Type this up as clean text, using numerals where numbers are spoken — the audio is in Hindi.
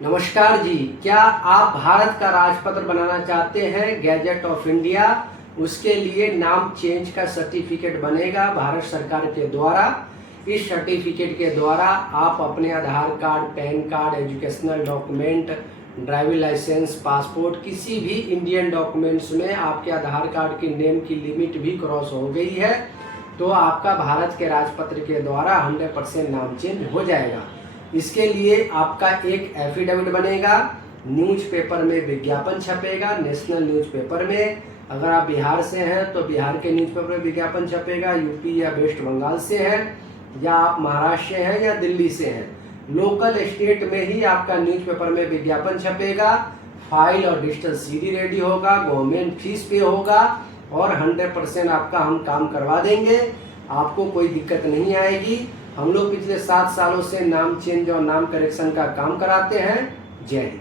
नमस्कार जी। क्या आप भारत का राजपत्र बनाना चाहते हैं? गैजेट ऑफ इंडिया उसके लिए नाम चेंज का सर्टिफिकेट बनेगा भारत सरकार के द्वारा। इस सर्टिफिकेट के द्वारा आप अपने Aadhaar card, PAN card, educational document, driving licence, passport, किसी भी इंडियन डॉक्यूमेंट्स में आपके आधार कार्ड की नेम की लिमिट भी क्रॉस हो गई है तो आपका भारत के राजपत्र के द्वारा 100% नाम चेंज हो जाएगा। इसके लिए आपका एक एफिडेविट बनेगा, न्यूज़पेपर में विज्ञापन छपेगा, नेशनल न्यूज़पेपर में। अगर आप बिहार से हैं तो बिहार के न्यूज़पेपर में विज्ञापन छपेगा, यूपी या वेस्ट बंगाल से हैं या आप महाराष्ट्र से हैं या दिल्ली से हैं, लोकल स्टेट में ही आपका न्यूज़पेपर में विज्ञापन छपेगा। फाइल और डिजिटल सीडी रेडी होगा, गवर्नमेंट फीस पे होगा और 100% आपका हम काम करवा देंगे। आपको कोई दिक्कत नहीं आएगी। हम लोग पिछले 7 सालों से नाम चेंज और नाम करेक्शन का काम कराते हैं। जय हिंद।